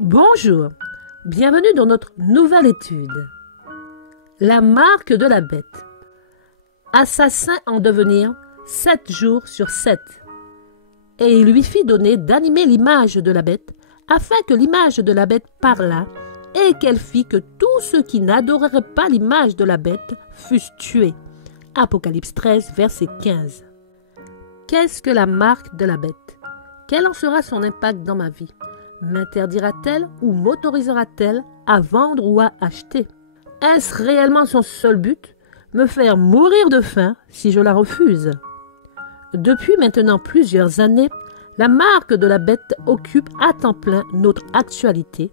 Bonjour, bienvenue dans notre nouvelle étude. La marque de la bête. Assassin en devenir 7 jours sur 7. Et il lui fit donner d'animer l'image de la bête, afin que l'image de la bête parlât, et qu'elle fit que tous ceux qui n'adoreraient pas l'image de la bête fussent tués. Apocalypse 13, verset 15. Qu'est-ce que la marque de la bête? Quel en sera son impact dans ma vie? M'interdira-t-elle ou m'autorisera-t-elle à vendre ou à acheter? Est-ce réellement son seul but? Me faire mourir de faim si je la refuse? Depuis maintenant plusieurs années, la marque de la bête occupe à temps plein notre actualité,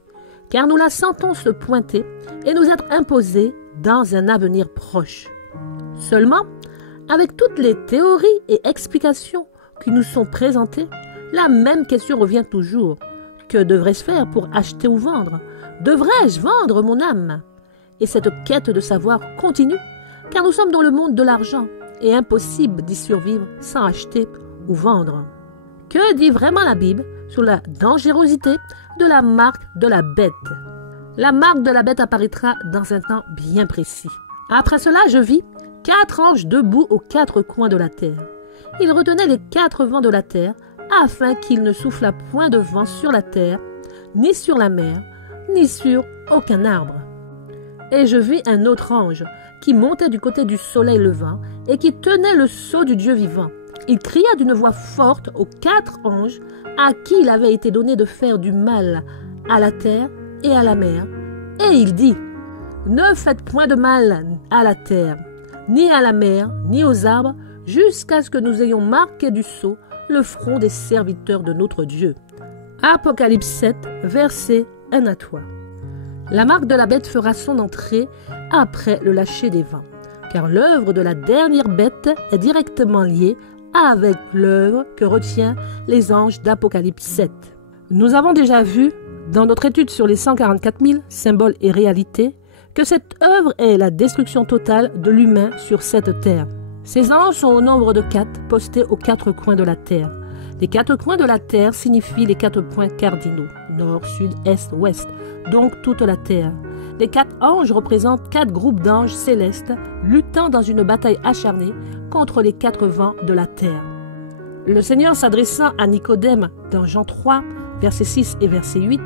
car nous la sentons se pointer et nous être imposée dans un avenir proche. Seulement, avec toutes les théories et explications qui nous sont présentées, la même question revient toujours. Que devrais-je faire pour acheter ou vendre? Devrais-je vendre mon âme? Et cette quête de savoir continue, car nous sommes dans le monde de l'argent et impossible d'y survivre sans acheter ou vendre. Que dit vraiment la Bible sur la dangerosité de la marque de la bête? La marque de la bête apparaîtra dans un temps bien précis. Après cela, je vis 4 anges debout aux 4 coins de la terre. Ils retenaient les 4 vents de la terre, afin qu'il ne soufflât point de vent sur la terre, ni sur la mer, ni sur aucun arbre. Et je vis un autre ange, qui montait du côté du soleil levant, et qui tenait le sceau du Dieu vivant. Il cria d'une voix forte aux 4 anges, à qui il avait été donné de faire du mal à la terre et à la mer. Et il dit, « Ne faites point de mal à la terre, ni à la mer, ni aux arbres, jusqu'à ce que nous ayons marqué du sceau le front des serviteurs de notre Dieu. » Apocalypse 7, versets 1 à 3. La marque de la bête fera son entrée après le lâcher des vents, car l'œuvre de la dernière bête est directement liée avec l'œuvre que retient les anges d'Apocalypse 7. Nous avons déjà vu, dans notre étude sur les 144 000 symboles et réalités, que cette œuvre est la destruction totale de l'humain sur cette terre. Ces anges sont au nombre de 4, postés aux 4 coins de la terre. Les 4 coins de la terre signifient les 4 points cardinaux, nord, sud, est, ouest, donc toute la terre. Les 4 anges représentent 4 groupes d'anges célestes luttant dans une bataille acharnée contre les 4 vents de la terre. Le Seigneur s'adressant à Nicodème dans Jean 3, verset 6 et verset 8,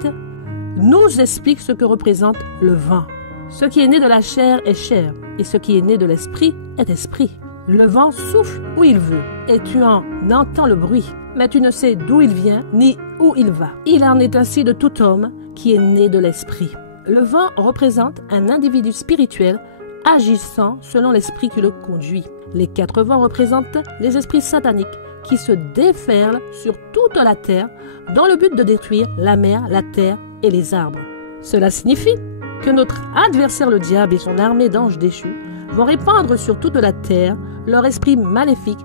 nous explique ce que représente le vent. Ce qui est né de la chair est chair, et ce qui est né de l'esprit est esprit. Le vent souffle où il veut, et tu en entends le bruit, mais tu ne sais d'où il vient ni où il va. Il en est ainsi de tout homme qui est né de l'esprit. Le vent représente un individu spirituel agissant selon l'esprit qui le conduit. Les 4 vents représentent les esprits sataniques qui se déferlent sur toute la terre dans le but de détruire la mer, la terre et les arbres. Cela signifie que notre adversaire le diable et son armée d'anges déchus vont répandre sur toute la terre leur esprit maléfique,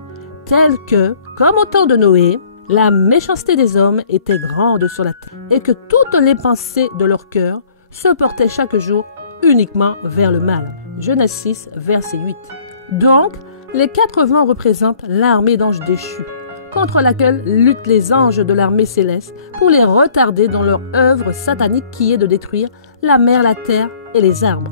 tel que, comme au temps de Noé, la méchanceté des hommes était grande sur la terre, et que toutes les pensées de leur cœur se portaient chaque jour uniquement vers le mal. Genèse 6, verset 8. Donc, les 4 vents représentent l'armée d'anges déchus, contre laquelle luttent les anges de l'armée céleste pour les retarder dans leur œuvre satanique qui est de détruire la mer, la terre et les arbres.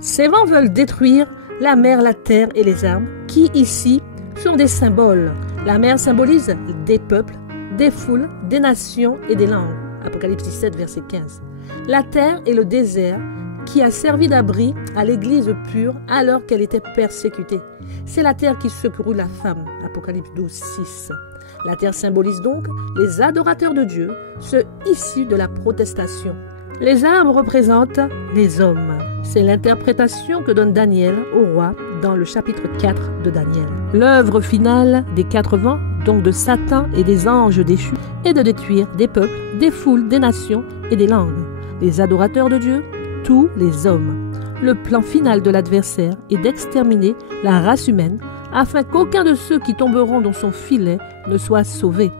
Ces vents veulent détruire la mer, la terre et les arbres, qui ici sont des symboles. La mer symbolise des peuples, des foules, des nations et des langues. Apocalypse 17, verset 15. La terre est le désert qui a servi d'abri à l'Église pure alors qu'elle était persécutée. C'est la terre qui secourut la femme. Apocalypse 12, 6. La terre symbolise donc les adorateurs de Dieu, ceux issus de la protestation. Les arbres représentent les hommes. C'est l'interprétation que donne Daniel au roi dans le chapitre 4 de Daniel. L'œuvre finale des 4 vents, donc de Satan et des anges déchus, est de détruire des peuples, des foules, des nations et des langues. Les adorateurs de Dieu, tous les hommes. Le plan final de l'adversaire est d'exterminer la race humaine afin qu'aucun de ceux qui tomberont dans son filet ne soit sauvé,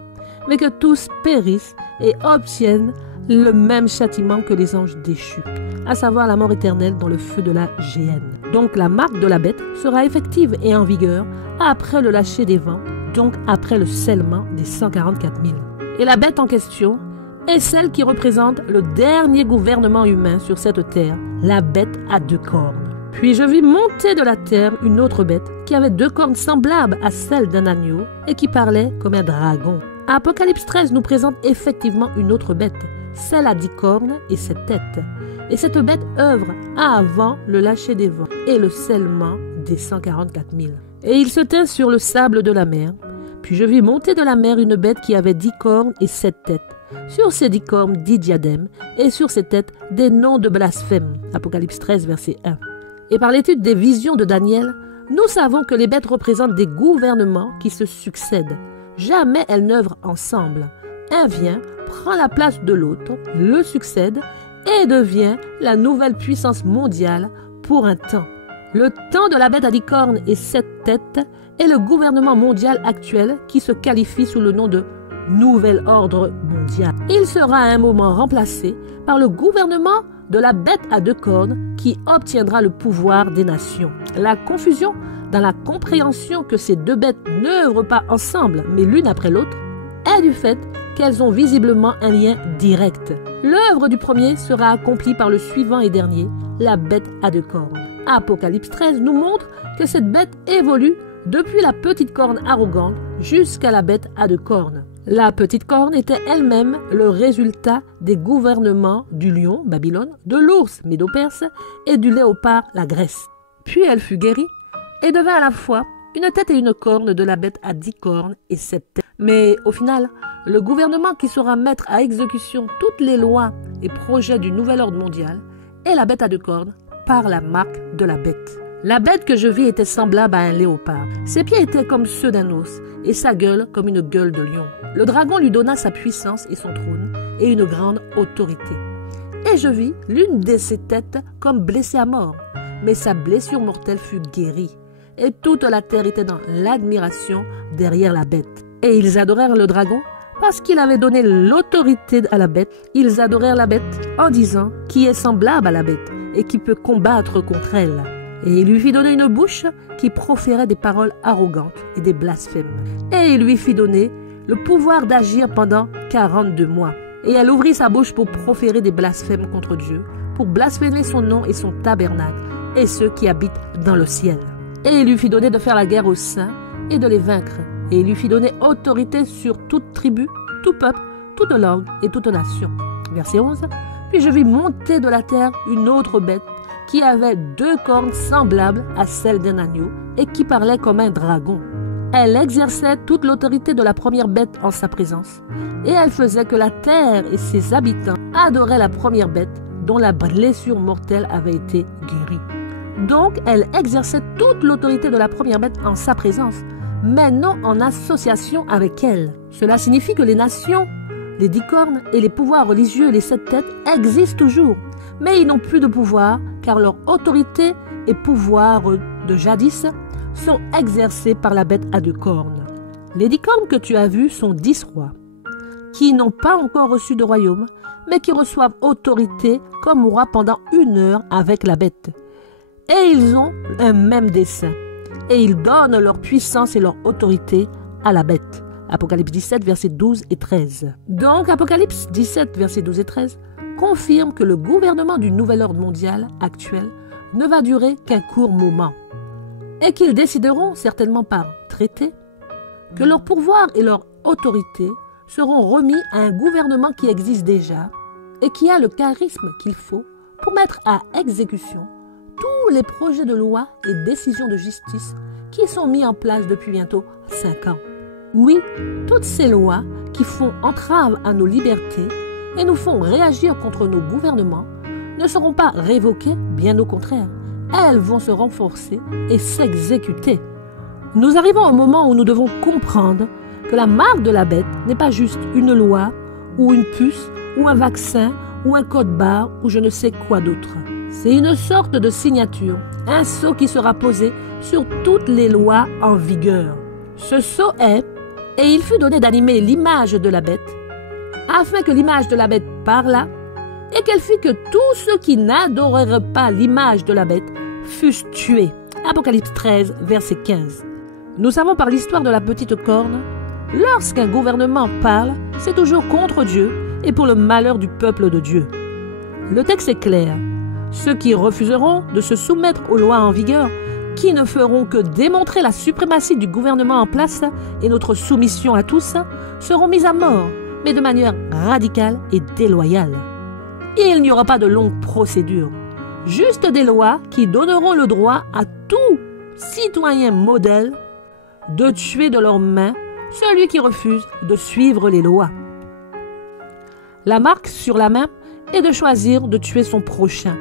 mais que tous périssent et obtiennent le même châtiment que les anges déchus, à savoir la mort éternelle dans le feu de la géhenne. Donc la marque de la bête sera effective et en vigueur après le lâcher des vents, donc après le scellement des 144 000. Et la bête en question est celle qui représente le dernier gouvernement humain sur cette terre, la bête à 2 cornes. Puis je vis monter de la terre une autre bête qui avait 2 cornes semblables à celles d'un agneau et qui parlait comme un dragon. Apocalypse 13 nous présente effectivement une autre bête, celle à 10 cornes et 7 têtes. Et cette bête œuvre avant le lâcher des vents et le scellement des 144 000. Et il se tint sur le sable de la mer. Puis je vis monter de la mer une bête qui avait 10 cornes et 7 têtes. Sur ces 10 cornes 10 diadèmes et sur ces têtes des noms de blasphème. Apocalypse 13 verset 1. Et par l'étude des visions de Daniel, nous savons que les bêtes représentent des gouvernements qui se succèdent. Jamais elles n'œuvrent ensemble. Un vient, prend la place de l'autre, le succède et devient la nouvelle puissance mondiale pour un temps. Le temps de la bête à 10 cornes et 7 têtes est le gouvernement mondial actuel qui se qualifie sous le nom de Nouvel Ordre Mondial. Il sera à un moment remplacé par le gouvernement de la bête à 2 cornes qui obtiendra le pouvoir des nations. La confusion dans la compréhension que ces 2 bêtes n'œuvrent pas ensemble mais l'une après l'autre est du fait qu'elles ont visiblement un lien direct. L'œuvre du premier sera accomplie par le suivant et dernier, la bête à 2 cornes. Apocalypse 13 nous montre que cette bête évolue depuis la petite corne arrogante jusqu'à la bête à 2 cornes. La petite corne était elle-même le résultat des gouvernements du lion, Babylone, de l'ours, Médo-Perse, et du léopard, la Grèce. Puis elle fut guérie et devint à la fois une tête et une corne de la bête à 10 cornes et 7 têtes. Mais au final, le gouvernement qui saura mettre à exécution toutes les lois et projets du nouvel ordre mondial est la bête à 2 cornes par la marque de la bête. La bête que je vis était semblable à un léopard. Ses pieds étaient comme ceux d'un os et sa gueule comme une gueule de lion. Le dragon lui donna sa puissance et son trône et une grande autorité. Et je vis l'une de ses têtes comme blessée à mort, mais sa blessure mortelle fut guérie. Et toute la terre était dans l'admiration derrière la bête. Et ils adorèrent le dragon parce qu'il avait donné l'autorité à la bête. Ils adorèrent la bête en disant qui est semblable à la bête et qui peut combattre contre elle. Et il lui fit donner une bouche qui proférait des paroles arrogantes et des blasphèmes. Et il lui fit donner le pouvoir d'agir pendant 42 mois. Et elle ouvrit sa bouche pour proférer des blasphèmes contre Dieu, pour blasphémer son nom et son tabernacle, et ceux qui habitent dans le ciel. Et il lui fit donner de faire la guerre aux saints et de les vaincre. Et il lui fit donner autorité sur toute tribu, tout peuple, toute langue et toute nation. Verset 11. Puis je vis monter de la terre une autre bête qui avait 2 cornes semblables à celles d'un agneau et qui parlait comme un dragon. Elle exerçait toute l'autorité de la première bête en sa présence, et elle faisait que la terre et ses habitants adoraient la première bête dont la blessure mortelle avait été guérie. Donc elle exerçait toute l'autorité de la première bête en sa présence, mais non en association avec elle. Cela signifie que les nations, les 10 cornes et les pouvoirs religieux et les 7 têtes existent toujours, mais ils n'ont plus de pouvoir car leur autorité et pouvoir de jadis sont exercés par la bête à 2 cornes. Les 10 cornes que tu as vues sont 10 rois qui n'ont pas encore reçu de royaume, mais qui reçoivent autorité comme rois pendant 1 heure avec la bête. Et ils ont un même dessein. Et ils donnent leur puissance et leur autorité à la bête. Apocalypse 17, versets 12 et 13. Donc, Apocalypse 17, versets 12 et 13, confirme que le gouvernement du nouvel ordre mondial actuel ne va durer qu'un court moment. Et qu'ils décideront, certainement par traité, que leur pouvoir et leur autorité seront remis à un gouvernement qui existe déjà et qui a le charisme qu'il faut pour mettre à exécution tous les projets de loi et décisions de justice qui sont mis en place depuis bientôt 5 ans. Oui, toutes ces lois qui font entrave à nos libertés et nous font réagir contre nos gouvernements ne seront pas révoquées, bien au contraire. Elles vont se renforcer et s'exécuter. Nous arrivons au moment où nous devons comprendre que la marque de la bête n'est pas juste une loi ou une puce ou un vaccin ou un code-barre ou je ne sais quoi d'autre. C'est une sorte de signature, un sceau qui sera posé sur toutes les lois en vigueur. Ce sceau est, et il fut donné d'animer l'image de la bête, afin que l'image de la bête parlât, et qu'elle fit que tous ceux qui n'adoreraient pas l'image de la bête fussent tués. Apocalypse 13, verset 15. Nous savons par l'histoire de la petite corne, lorsqu'un gouvernement parle, c'est toujours contre Dieu et pour le malheur du peuple de Dieu. Le texte est clair. Ceux qui refuseront de se soumettre aux lois en vigueur, qui ne feront que démontrer la suprématie du gouvernement en place et notre soumission à tous, seront mis à mort, mais de manière radicale et déloyale. Il n'y aura pas de longue procédure, juste des lois qui donneront le droit à tout citoyen modèle de tuer de leurs mains celui qui refuse de suivre les lois. La marque sur la main est de choisir de tuer son prochain.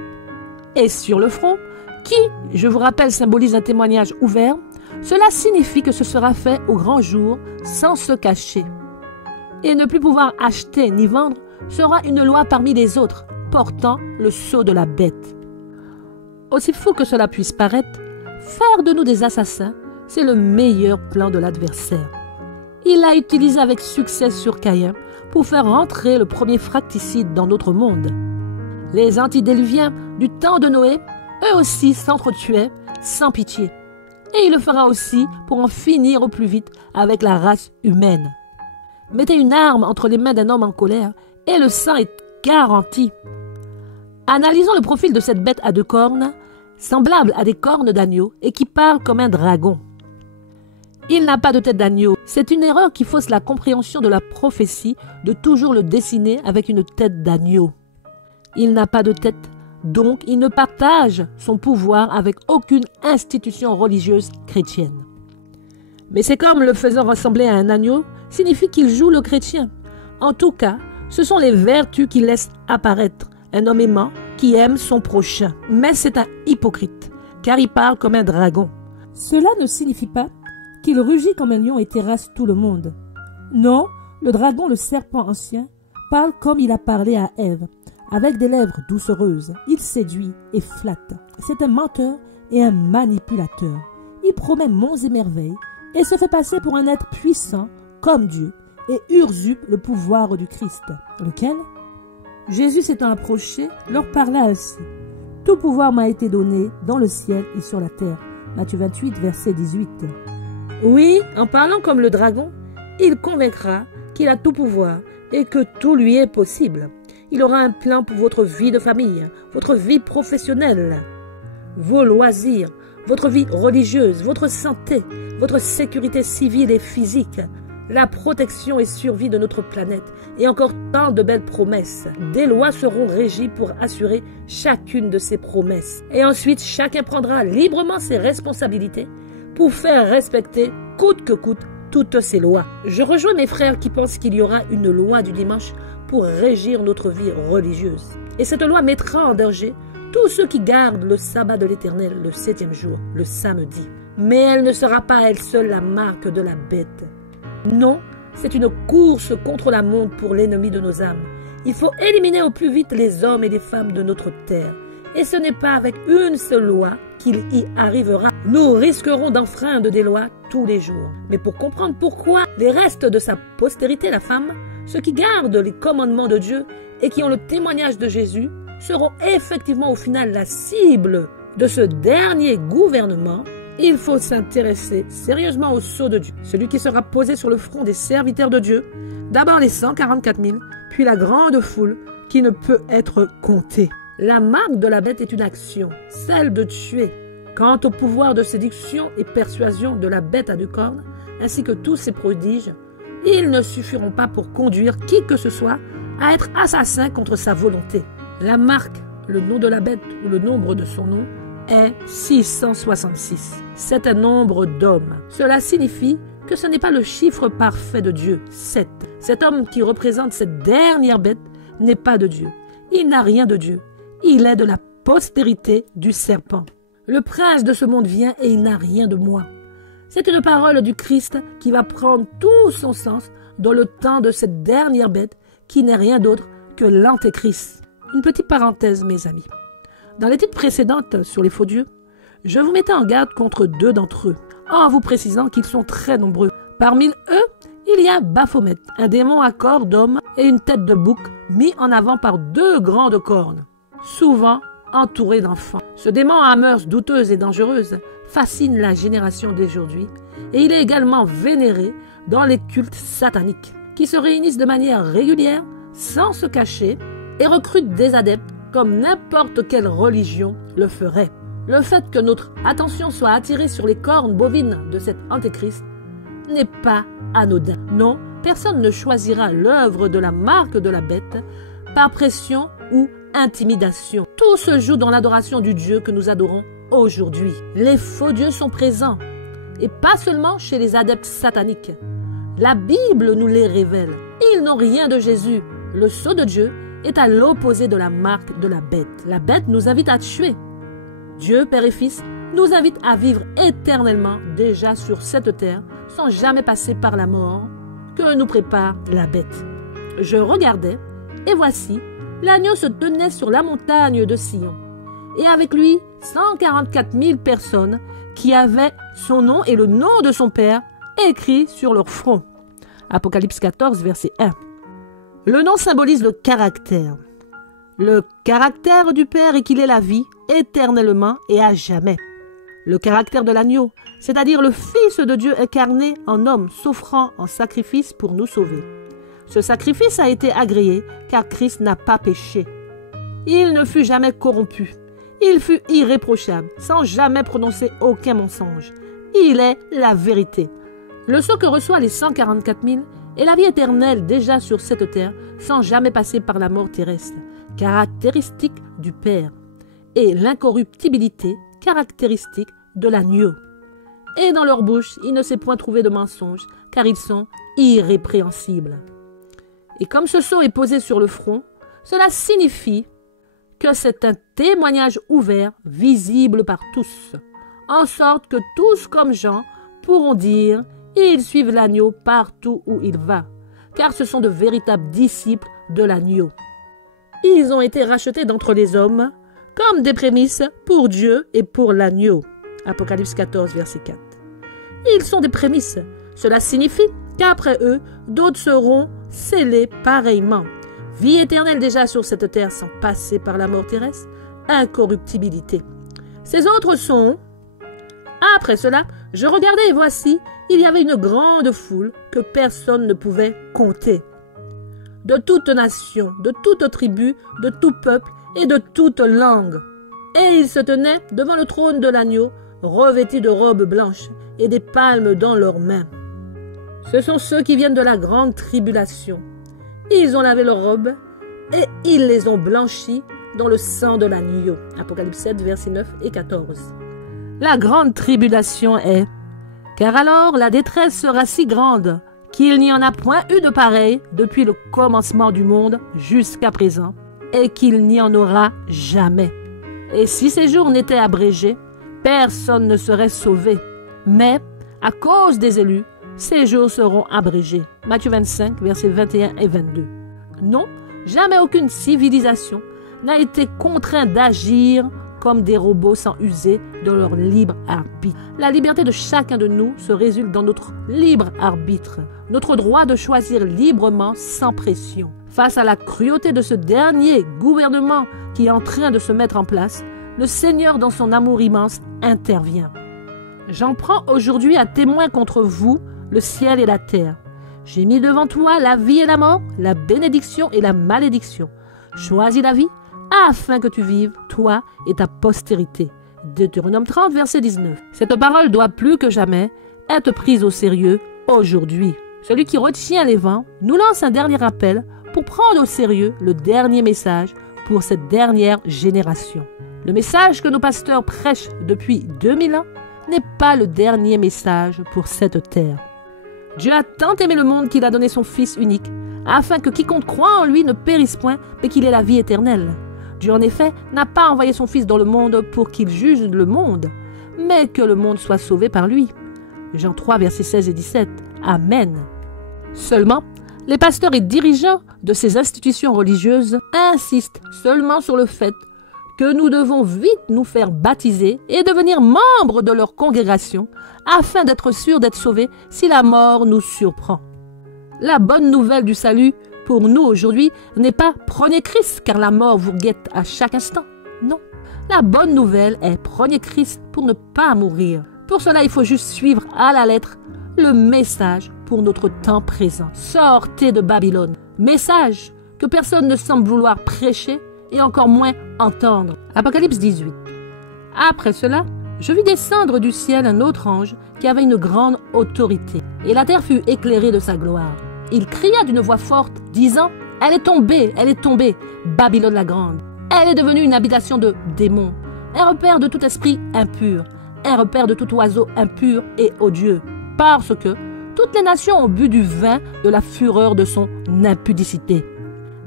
Et sur le front, qui, je vous rappelle, symbolise un témoignage ouvert, cela signifie que ce sera fait au grand jour, sans se cacher. Et ne plus pouvoir acheter ni vendre sera une loi parmi les autres, portant le sceau de la bête. Aussi fou que cela puisse paraître, faire de nous des assassins, c'est le meilleur plan de l'adversaire. Il l'a utilisé avec succès sur Caïn pour faire rentrer le premier fratricide dans notre monde. Les antédiluviens du temps de Noé, eux aussi s'entretuaient sans pitié. Et il le fera aussi pour en finir au plus vite avec la race humaine. Mettez une arme entre les mains d'un homme en colère et le sang est garanti. Analysons le profil de cette bête à 2 cornes, semblable à des cornes d'agneau et qui parle comme un dragon. Il n'a pas de tête d'agneau. C'est une erreur qui fausse la compréhension de la prophétie de toujours le dessiner avec une tête d'agneau. Il n'a pas de tête, donc il ne partage son pouvoir avec aucune institution religieuse chrétienne. Mais c'est comme le faisant ressembler à un agneau signifie qu'il joue le chrétien. En tout cas, ce sont les vertus qu'il laisse apparaître. Un homme aimant qui aime son prochain. Mais c'est un hypocrite, car il parle comme un dragon. Cela ne signifie pas qu'il rugit comme un lion et terrasse tout le monde. Non, le dragon, le serpent ancien, parle comme il a parlé à Ève, avec des lèvres doucereuses. Il séduit et flatte. C'est un menteur et un manipulateur. Il promet monts et merveilles et se fait passer pour un être puissant comme Dieu et usurpe le pouvoir du Christ. Lequel? Jésus s'étant approché, leur parla ainsi. « Tout pouvoir m'a été donné dans le ciel et sur la terre. » Matthieu 28, verset 18. Oui, en parlant comme le dragon, il convaincra qu'il a tout pouvoir et que tout lui est possible. Il aura un plan pour votre vie de famille, votre vie professionnelle, vos loisirs, votre vie religieuse, votre santé, votre sécurité civile et physique, la protection et survie de notre planète et encore tant de belles promesses. Des lois seront régies pour assurer chacune de ces promesses. Et ensuite, chacun prendra librement ses responsabilités pour faire respecter coûte que coûte toutes ces lois. Je rejoins mes frères qui pensent qu'il y aura une loi du dimanche pour régir notre vie religieuse. Et cette loi mettra en danger tous ceux qui gardent le sabbat de l'Éternel le 7e jour, le samedi. Mais elle ne sera pas elle seule la marque de la bête. Non, c'est une course contre la montre pour l'ennemi de nos âmes. Il faut éliminer au plus vite les hommes et les femmes de notre terre. Et ce n'est pas avec une seule loi qu'il y arrivera. Nous risquerons d'enfreindre des lois tous les jours. Mais pour comprendre pourquoi les restes de sa postérité, la femme, ceux qui gardent les commandements de Dieu et qui ont le témoignage de Jésus, seront effectivement au final la cible de ce dernier gouvernement, il faut s'intéresser sérieusement au sceau de Dieu, celui qui sera posé sur le front des serviteurs de Dieu, d'abord les 144 000, puis la grande foule qui ne peut être comptée. La marque de la bête est une action, celle de tuer. Quant au pouvoir de séduction et persuasion de la bête à 2 cornes, ainsi que tous ses prodiges, ils ne suffiront pas pour conduire qui que ce soit à être assassin contre sa volonté. La marque, le nom de la bête ou le nombre de son nom, est 666. C'est un nombre d'hommes. Cela signifie que ce n'est pas le chiffre parfait de Dieu, 7. Cet homme qui représente cette dernière bête n'est pas de Dieu. Il n'a rien de Dieu. Il est de la postérité du serpent. Le prince de ce monde vient et il n'a rien de moi. C'est une parole du Christ qui va prendre tout son sens dans le temps de cette dernière bête qui n'est rien d'autre que l'antéchrist. Une petite parenthèse, mes amis. Dans l'étude précédente sur les faux dieux, je vous mettais en garde contre 2 d'entre eux, en vous précisant qu'ils sont très nombreux. Parmi eux, il y a Baphomet, un démon à corps d'homme et une tête de bouc mis en avant par 2 grandes cornes, souvent entouré d'enfants. Ce démon à mœurs douteuses et dangereuses fascine la génération d'aujourd'hui et il est également vénéré dans les cultes sataniques qui se réunissent de manière régulière sans se cacher et recrute des adeptes comme n'importe quelle religion le ferait. Le fait que notre attention soit attirée sur les cornes bovines de cet antéchrist n'est pas anodin. Non, personne ne choisira l'œuvre de la marque de la bête par pression ou intimidation. Tout se joue dans l'adoration du Dieu que nous adorons aujourd'hui. Les faux dieux sont présents, et pas seulement chez les adeptes sataniques. La Bible nous les révèle. Ils n'ont rien de Jésus. Le sceau de Dieu est à l'opposé de la marque de la bête. La bête nous invite à tuer. Dieu, Père et Fils, nous invite à vivre éternellement déjà sur cette terre, sans jamais passer par la mort que nous prépare la bête. Je regardais, et voici, l'agneau se tenait sur la montagne de Sion, et avec lui 144 000 personnes qui avaient son nom et le nom de son Père écrit sur leur front. Apocalypse 14, verset 1. Le nom symbolise le caractère. Le caractère du Père est qu'il est la vie, éternellement et à jamais. Le caractère de l'agneau, c'est-à-dire le Fils de Dieu incarné en homme, s'offrant en sacrifice pour nous sauver. Ce sacrifice a été agréé car Christ n'a pas péché. Il ne fut jamais corrompu. Il fut irréprochable, sans jamais prononcer aucun mensonge. Il est la vérité. Le sceau que reçoit les 144 000 est la vie éternelle déjà sur cette terre, sans jamais passer par la mort terrestre, caractéristique du Père, et l'incorruptibilité, caractéristique de l'agneau. Et dans leur bouche, il ne s'est point trouvé de mensonge, car ils sont irrépréhensibles. Et comme ce sceau est posé sur le front, cela signifie que c'est un témoignage ouvert, visible par tous, en sorte que tous comme Jean pourront dire « Ils suivent l'agneau partout où il va », car ce sont de véritables disciples de l'agneau. Ils ont été rachetés d'entre les hommes comme des prémices pour Dieu et pour l'agneau. Apocalypse 14, verset 4. Ils sont des prémices. Cela signifie qu'après eux, d'autres seront scellés pareillement. Vie éternelle déjà sur cette terre sans passer par la mort terrestre, incorruptibilité. Ces autres sont... Après cela, je regardais et voici, il y avait une grande foule que personne ne pouvait compter. De toute nation, de toute tribu, de tout peuple et de toute langue. Et ils se tenaient devant le trône de l'agneau, revêtus de robes blanches et des palmes dans leurs mains. Ce sont ceux qui viennent de la grande tribulation. Ils ont lavé leurs robes et ils les ont blanchis dans le sang de l'agneau. Apocalypse 7, versets 9 et 14. La grande tribulation est, car alors la détresse sera si grande qu'il n'y en a point eu de pareil depuis le commencement du monde jusqu'à présent, et qu'il n'y en aura jamais. Et si ces jours n'étaient abrégés, personne ne serait sauvé. Mais, à cause des élus, ces jours seront abrégés. Matthieu 25, versets 21 et 22. Non, jamais aucune civilisation n'a été contrainte d'agir comme des robots sans user de leur libre arbitre. La liberté de chacun de nous se résulte dans notre libre arbitre, notre droit de choisir librement sans pression. Face à la cruauté de ce dernier gouvernement qui est en train de se mettre en place, le Seigneur, dans son amour immense, intervient. J'en prends aujourd'hui à témoin contre vous le ciel et la terre. J'ai mis devant toi la vie et la mort, la bénédiction et la malédiction. Choisis la vie afin que tu vives, toi et ta postérité. Deutéronome 30, verset 19. Cette parole doit plus que jamais être prise au sérieux aujourd'hui. Celui qui retient les vents nous lance un dernier appel pour prendre au sérieux le dernier message pour cette dernière génération. Le message que nos pasteurs prêchent depuis 2000 ans n'est pas le dernier message pour cette terre. Dieu a tant aimé le monde qu'il a donné son Fils unique, afin que quiconque croit en lui ne périsse point, mais qu'il ait la vie éternelle. Dieu, en effet, n'a pas envoyé son Fils dans le monde pour qu'il juge le monde, mais que le monde soit sauvé par lui. Jean 3, versets 16 et 17. Amen. Seulement, les pasteurs et dirigeants de ces institutions religieuses insistent seulement sur le fait que nous devons vite nous faire baptiser et devenir membres de leur congrégation afin d'être sûrs d'être sauvés si la mort nous surprend. La bonne nouvelle du salut pour nous aujourd'hui n'est pas « prenez Christ car la mort vous guette à chaque instant ». Non, la bonne nouvelle est « prenez Christ pour ne pas mourir ». Pour cela, il faut juste suivre à la lettre le message pour notre temps présent. Sortez de Babylone. Message que personne ne semble vouloir prêcher et encore moins entendre. Apocalypse 18. Après cela, je vis descendre du ciel un autre ange qui avait une grande autorité, et la terre fut éclairée de sa gloire. Il cria d'une voix forte, disant, « Elle est tombée, Babylone la grande. Elle est devenue une habitation de démons, un repère de tout esprit impur, un repère de tout oiseau impur et odieux, parce que toutes les nations ont bu du vin de la fureur de son impudicité,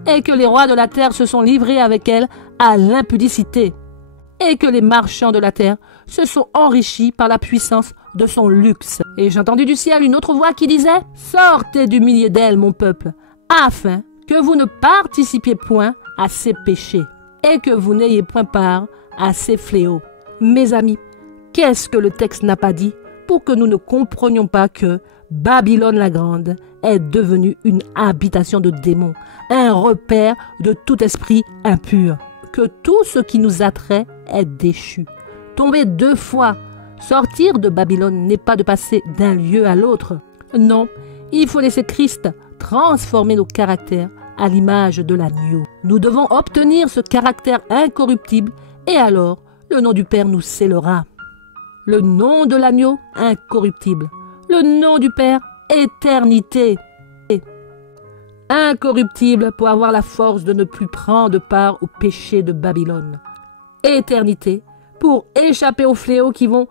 et que les rois de la terre se sont livrés avec elle à l'impudicité, et que les marchands de la terre se sont enrichis par la puissance de son luxe. Et j'ai entendu du ciel une autre voix qui disait, « Sortez du milieu d'elle, mon peuple, afin que vous ne participiez point à ses péchés, et que vous n'ayez point part à ses fléaux. » Mes amis, qu'est-ce que le texte n'a pas dit pour que nous ne comprenions pas que Babylone la grande est devenue une habitation de démons, un repère de tout esprit impur, que tout ce qui nous attrait est déchu. Tomber 2 fois, sortir de Babylone n'est pas de passer d'un lieu à l'autre. Non, il faut laisser Christ transformer nos caractères à l'image de l'agneau. Nous devons obtenir ce caractère incorruptible et alors le nom du Père nous scellera. Le nom de l'agneau, incorruptible. Le nom du Père, éternité. Incorruptible pour avoir la force de ne plus prendre part au péché de Babylone. Éternité pour échapper aux fléaux qui vont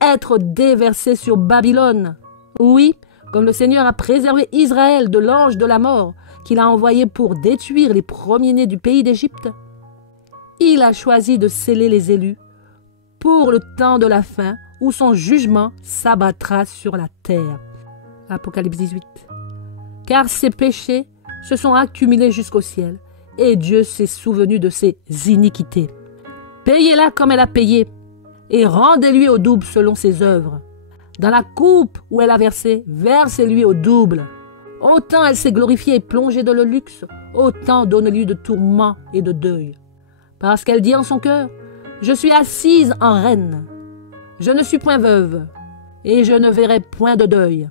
être déversés sur Babylone. Oui, comme le Seigneur a préservé Israël de l'ange de la mort qu'il a envoyé pour détruire les premiers-nés du pays d'Égypte, il a choisi de sceller les élus pour le temps de la fin où son jugement s'abattra sur la terre. Apocalypse 18. Car ses péchés se sont accumulés jusqu'au ciel et Dieu s'est souvenu de ses iniquités. Payez-la comme elle a payé et rendez-lui au double selon ses œuvres. Dans la coupe où elle a versé, versez-lui au double. Autant elle s'est glorifiée et plongée dans le luxe, autant donne-lui de tourments et de deuil. Parce qu'elle dit en son cœur, « Je suis assise en reine, je ne suis point veuve, et je ne verrai point de deuil. »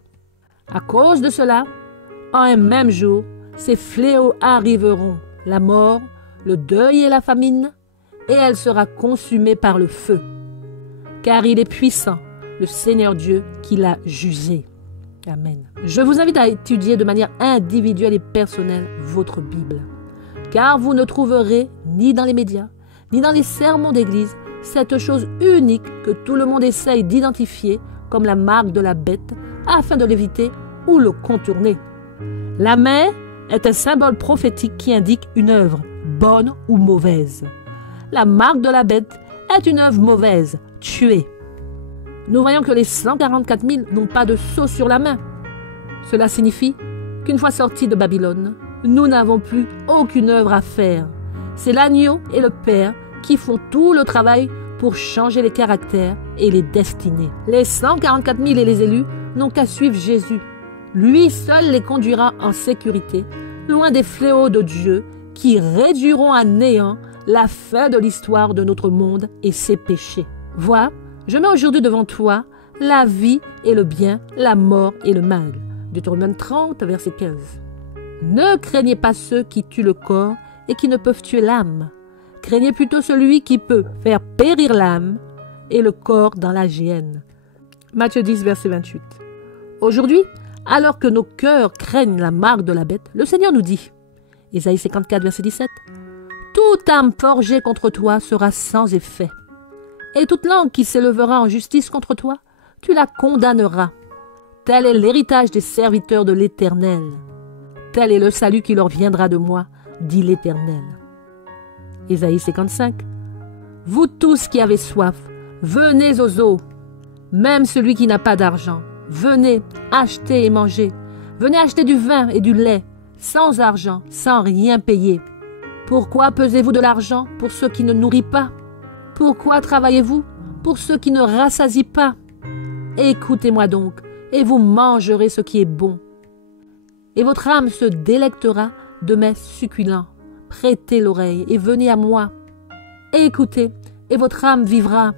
À cause de cela, en un même jour, ces fléaux arriveront, la mort, le deuil et la famine, et elle sera consumée par le feu. Car il est puissant, le Seigneur Dieu qui l'a jugé. Amen. Je vous invite à étudier de manière individuelle et personnelle votre Bible. Car vous ne trouverez ni dans les médias, ni dans les sermons d'église, cette chose unique que tout le monde essaye d'identifier comme la marque de la bête afin de l'éviter ou le contourner. La main est un symbole prophétique qui indique une œuvre, bonne ou mauvaise. La marque de la bête est une œuvre mauvaise, tuée. Nous voyons que les 144 000 n'ont pas de sceau sur la main. Cela signifie qu'une fois sortis de Babylone, nous n'avons plus aucune œuvre à faire. C'est l'agneau et le Père qui font tout le travail pour changer les caractères et les destinées. Les 144 000 et les élus n'ont qu'à suivre Jésus. Lui seul les conduira en sécurité, loin des fléaux de Dieu qui réduiront à néant la fin de l'histoire de notre monde et ses péchés. Vois, je mets aujourd'hui devant toi la vie et le bien, la mort et le mal. Deutéronome 30, verset 15. Ne craignez pas ceux qui tuent le corps et qui ne peuvent tuer l'âme. Craignez plutôt celui qui peut faire périr l'âme et le corps dans la géhenne. Matthieu 10, verset 28. Aujourd'hui, alors que nos cœurs craignent la marque de la bête, le Seigneur nous dit, Ésaïe 54, verset 17, « Toute âme forgée contre toi sera sans effet, et toute langue qui s'élèvera en justice contre toi, tu la condamneras. Tel est l'héritage des serviteurs de l'Éternel. Tel est le salut qui leur viendra de moi, dit l'Éternel. » Ésaïe 55. « Vous tous qui avez soif, venez aux eaux. Même celui qui n'a pas d'argent, venez, achetez et mangez. Venez acheter du vin et du lait, sans argent, sans rien payer. Pourquoi pesez-vous de l'argent pour ceux qui ne nourrissent pas? Pourquoi travaillez-vous pour ceux qui ne rassasient pas? Écoutez-moi donc, et vous mangerez ce qui est bon. Et votre âme se délectera de mets succulents. Prêtez l'oreille et venez à moi. Écoutez, et votre âme vivra.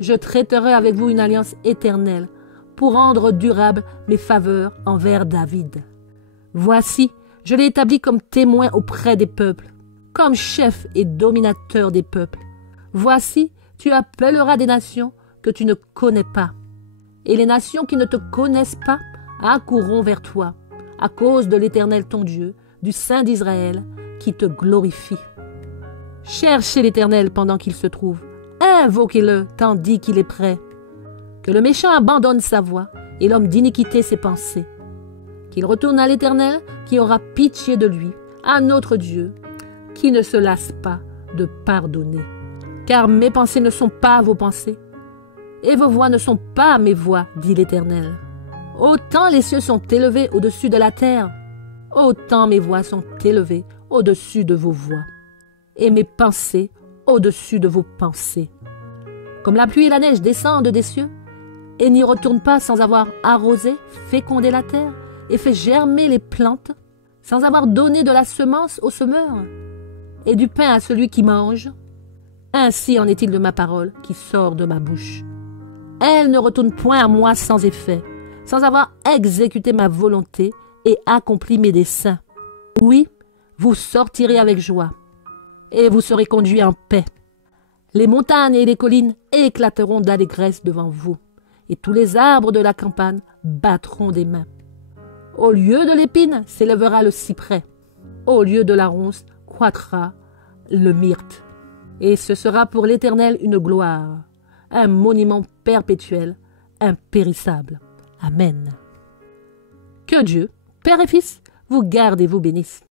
Je traiterai avec vous une alliance éternelle pour rendre durable mes faveurs envers David. Voici, Je l'ai établi comme témoin auprès des peuples, comme chef et dominateur des peuples. Voici, tu appelleras des nations que tu ne connais pas. Et les nations qui ne te connaissent pas accourront vers toi, à cause de l'Éternel ton Dieu, du Saint d'Israël, qui te glorifie. Cherchez l'Éternel pendant qu'il se trouve. Invoquez-le tandis qu'il est prêt. Que le méchant abandonne sa voie et l'homme d'iniquité ses pensées. Qu'il retourne à l'Éternel qui aura pitié de lui, à notre Dieu, qui ne se lasse pas de pardonner. Car mes pensées ne sont pas vos pensées, et vos voix ne sont pas mes voix, dit l'Éternel. Autant les cieux sont élevés au-dessus de la terre, autant mes voix sont élevées au-dessus de vos voix, et mes pensées au-dessus de vos pensées. Comme la pluie et la neige descendent des cieux, et n'y retournent pas sans avoir arrosé, fécondé la terre, et fait germer les plantes, sans avoir donné de la semence au semeur, et du pain à celui qui mange, ainsi en est-il de ma parole qui sort de ma bouche. Elle ne retourne point à moi sans effet, sans avoir exécuté ma volonté et accompli mes desseins. Oui, vous sortirez avec joie, et vous serez conduits en paix. Les montagnes et les collines éclateront d'allégresse devant vous, et tous les arbres de la campagne battront des mains. Au lieu de l'épine s'élèvera le cyprès, au lieu de la ronce croîtra le myrte. Et ce sera pour l'Éternel une gloire, un monument perpétuel, impérissable. Amen. Que Dieu, Père et Fils, vous garde et vous bénisse.